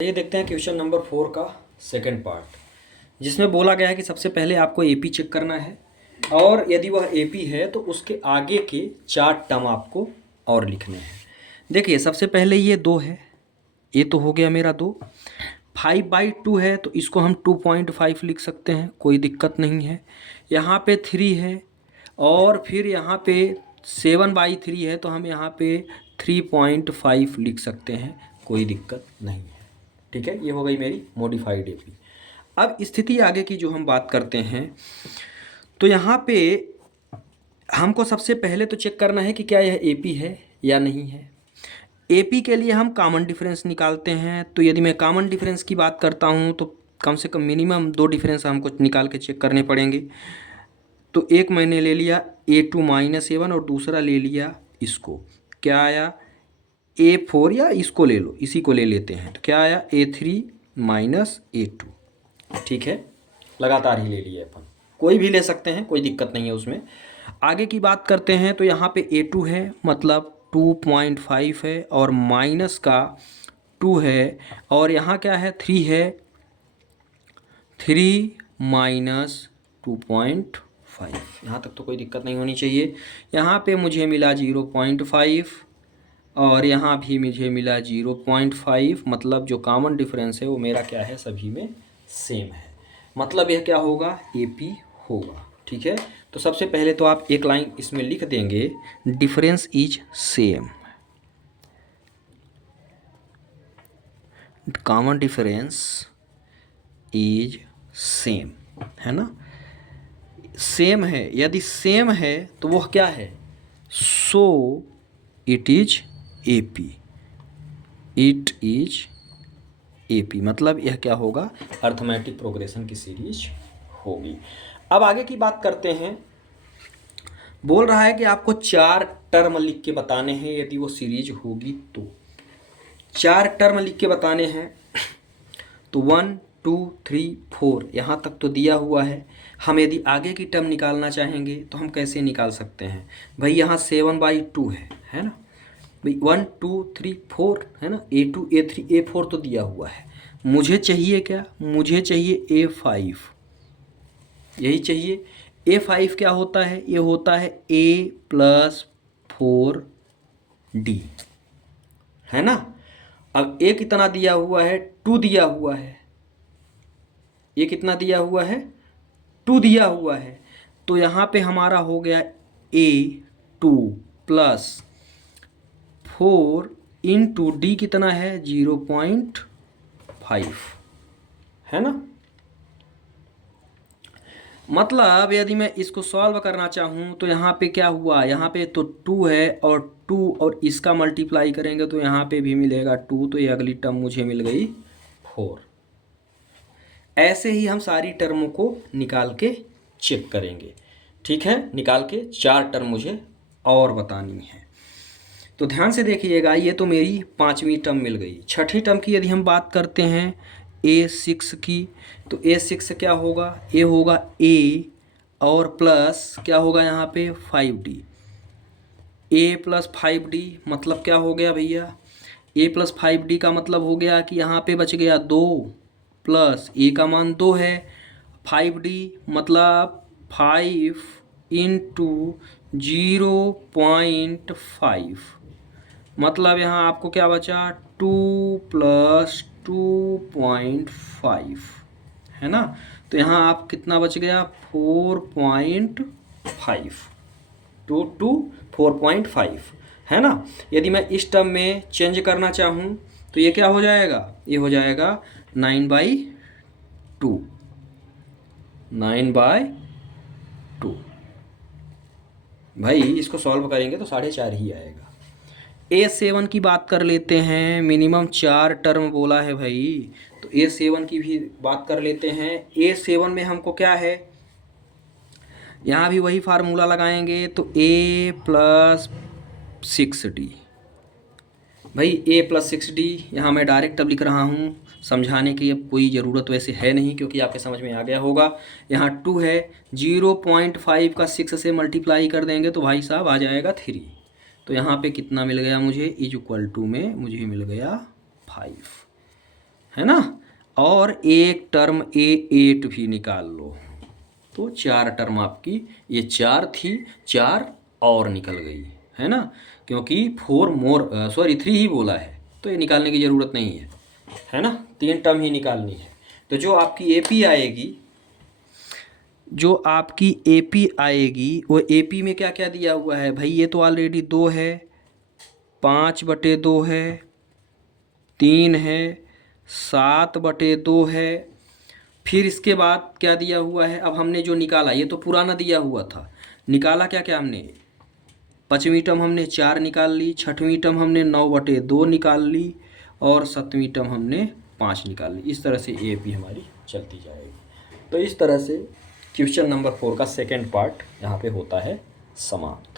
ये देखते हैं क्वेश्चन नंबर 4 का सेकंड पार्ट, जिसमें बोला गया है कि सबसे पहले आपको एपी चेक करना है और यदि वह एपी है तो उसके आगे के 4 टर्म आपको और लिखने हैं। देखिए सबसे पहले ये 2 है, ये तो हो गया मेरा 2। 5/2 है तो इसको हम 2.5 लिख सकते हैं, कोई दिक्कत नहीं है। यहाँ पे 3 है और फिर यहाँ पे 7/3 है तो हम यहाँ पे 3.5 लिख सकते हैं, कोई दिक्कत नहीं है। ठीक है, ये हो गई मेरी मॉडिफाइड एपी। अब स्थिति आगे की जो हम बात करते हैं तो यहाँ पे हमको सबसे पहले तो चेक करना है कि क्या यह एपी है या नहीं है। एपी के लिए हम कॉमन डिफरेंस निकालते हैं, तो यदि मैं कॉमन डिफरेंस की बात करता हूँ तो कम से कम मिनिमम 2 डिफरेंस हमको निकाल के चेक करने पड़ेंगे। तो एक मैंने ले लिया A2-A1 और दूसरा ले लिया इसको, क्या आया A4, या इसको ले लो, इसी को ले लेते हैं तो क्या आया A3-A2। ठीक है, लगातार ही ले लिए अपन, कोई भी ले सकते हैं, कोई दिक्कत नहीं है उसमें। आगे की बात करते हैं तो यहाँ पे A2 है मतलब 2.5 है और माइनस का 2 है और यहाँ क्या है 3 है, 3 माइनस 2.5। यहाँ तक तो कोई दिक्कत नहीं होनी चाहिए। यहाँ पे मुझे मिला 0.5 और यहाँ भी मुझे मिला 0.5, मतलब जो कॉमन डिफरेंस है वो मेरा क्या है, सभी में सेम है, मतलब यह क्या होगा, एपी होगा। ठीक है, तो सबसे पहले तो आप एक लाइन इसमें लिख देंगे, difference is same, common difference is same, है ना, सेम है। यदि सेम है तो वह क्या है, so it is AP, it is AP, मतलब यह क्या होगा, अर्थमेटिक प्रोग्रेशन की सीरीज होगी। अब आगे की बात करते हैं। बोल रहा है कि आपको 4 टर्म लिख के बताने हैं, यदि वो सीरीज होगी तो 4 टर्म लिख के बताने हैं। तो 1 2 3 4 यहाँ तक तो दिया हुआ है। हम यदि आगे की टर्म निकालना चाहेंगे तो हम कैसे निकाल सकते हैं भाई, यहाँ 7/2 है ना भाई, 1 2 3 4 है ना, A2 A3 A4 तो दिया हुआ है। मुझे चाहिए क्या, मुझे चाहिए A5, यही चाहिए। A5 क्या होता है, ये होता है A+4D, है ना। अब A कितना दिया हुआ है, 2 दिया हुआ है, ये कितना दिया हुआ है, 2 दिया हुआ है। तो यहाँ पे हमारा हो गया A2 प्लस 4 इंटू D कितना है, 0.5, है ना। मतलब यदि मैं इसको सॉल्व करना चाहूँ तो यहाँ पे क्या हुआ, यहाँ पे तो 2 है और 2 और इसका मल्टीप्लाई करेंगे तो यहाँ पे भी मिलेगा 2, तो ये अगली टर्म मुझे मिल गई 4। ऐसे ही हम सारी टर्मों को निकाल के चेक करेंगे। ठीक है, निकाल के 4 टर्म मुझे और बतानी है। तो ध्यान से देखिएगा, ये तो मेरी 5वीं टर्म मिल गई। छठी टर्म की यदि हम बात करते हैं A6 की, तो A6 क्या होगा, ए होगा A और प्लस क्या होगा यहाँ पे 5D, A+5D, मतलब क्या हो गया भैया, A+5D का मतलब हो गया कि यहाँ पे बच गया 2 प्लस A का मान 2 है, 5D मतलब 5 इंटू 0.5, मतलब यहाँ आपको क्या बचा 2 + 2.5, है ना। तो यहाँ आप कितना बच गया 4.5, 2 to 4.5, है ना। यदि मैं इस टर्म में चेंज करना चाहूँ तो ये क्या हो जाएगा, ये हो जाएगा 9/2, 9/2। भाई इसको सॉल्व करेंगे तो 4.5 ही आएगा। A7 की बात कर लेते हैं, मिनिमम 4 टर्म बोला है भाई, तो A7 की भी बात कर लेते हैं। A7 में हमको क्या है, यहाँ भी वही फार्मूला लगाएंगे तो A+6D, भाई A+6D। यहाँ मैं डायरेक्ट अब लिख रहा हूँ, समझाने की अब कोई ज़रूरत वैसे है नहीं क्योंकि आपके समझ में आ गया होगा। यहाँ 2 है, 0.5 का 6 से मल्टीप्लाई कर देंगे तो भाई साहब आ जाएगा 3। तो यहाँ पे कितना मिल गया मुझे, इज इक्वल टू में मुझे मिल गया 5, है ना। और एक टर्म A8 भी निकाल लो, तो 4 टर्म आपकी, ये 4 थी, 4 और निकल गई, है ना, क्योंकि 3 ही बोला है, तो ये निकालने की ज़रूरत नहीं है ना, 3 टर्म ही निकालनी है। तो जो आपकी एपी आएगी, वो एपी में क्या क्या दिया हुआ है भाई, ये तो ऑलरेडी 2 है, 5/2 है, 3 है, 7/2 है। फिर इसके बाद क्या दिया हुआ है, अब हमने जो निकाला ये तो पुराना दिया हुआ था, निकाला क्या क्या हमने, 5वीं टर्म हमने 4 निकाल ली, 6वीं टर्म हमने 9/2 निकाल ली, और 7वीं टर्म हमने 5 निकाल ली। इस तरह से एपी हमारी चलती जाएगी। तो इस तरह से क्वेश्चन नंबर 4 का सेकेंड पार्ट यहाँ पे होता है समाप्त।